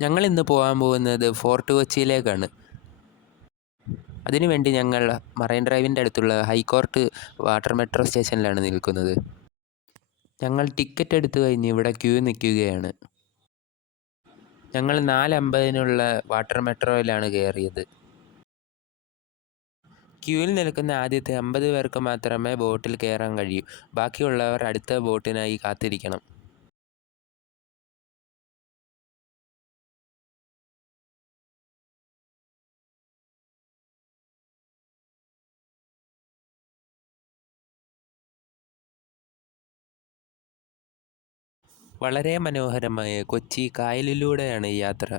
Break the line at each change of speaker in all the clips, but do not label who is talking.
ഞങ്ങൾ ഇന്ന് പോകാൻ പോകുന്നത് ഫോർട്ട് കൊച്ചിയിലേക്കാണ്. അതിനുവേണ്ടി ഞങ്ങൾ മറൈൻ ഡ്രൈവിന്റെ അടുത്തുള്ള ഹൈക്കോർട്ട് വാട്ടർ മെട്രോ സ്റ്റേഷനിലാണ് നിൽക്കുന്നത്. ഞങ്ങൾ ടിക്കറ്റ് എടുത്തു കഴിഞ്ഞ് ഇവിടെ ക്യൂ നിൽക്കുകയാണ്. ഞങ്ങൾ നാലമ്പതിനുള്ള വാട്ടർ മെട്രോയിലാണ് കയറിയത്. ക്യൂവിൽ നിൽക്കുന്ന ആദ്യത്തെ അമ്പത് പേർക്ക് മാത്രമേ ബോട്ടിൽ കയറാൻ കഴിയൂ. ബാക്കിയുള്ളവർ അടുത്ത ബോട്ടിനായി കാത്തിരിക്കണം. വളരെ മനോഹരമായ കൊച്ചി കായലിലൂടെയാണ് യാത്ര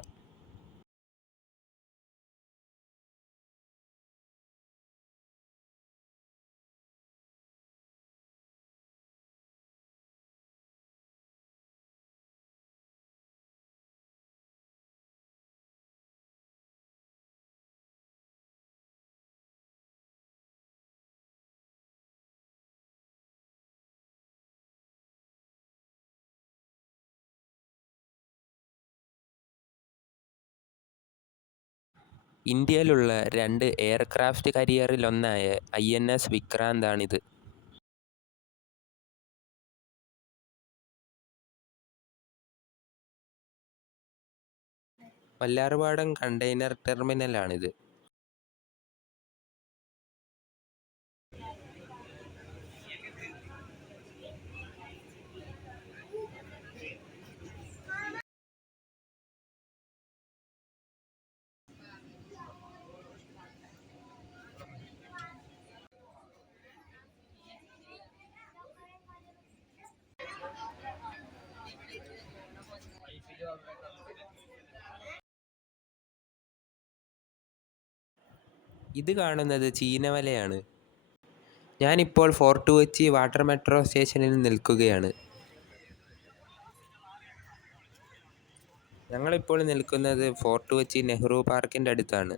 ഇന്ത്യയിലുള്ള രണ്ട് എയർക്രാഫ്റ്റ് കരിയറിലൊന്നായ ഐ എൻ എസ് വിക്രാന്താണിത്. വല്ലാർപാടം കണ്ടെയ്നർ ടെർമിനലാണിത്. ഇത് കാണുന്നത് ചീനവലയാണ്. ഞാനിപ്പോൾ ഫോർട്ട് കൊച്ചി വാട്ടർ മെട്രോ സ്റ്റേഷനിൽ നിൽക്കുകയാണ്. ഞങ്ങളിപ്പോൾ നിൽക്കുന്നത് ഫോർട്ട് കൊച്ചി നെഹ്റു പാർക്കിന്റെ അടുത്താണ്.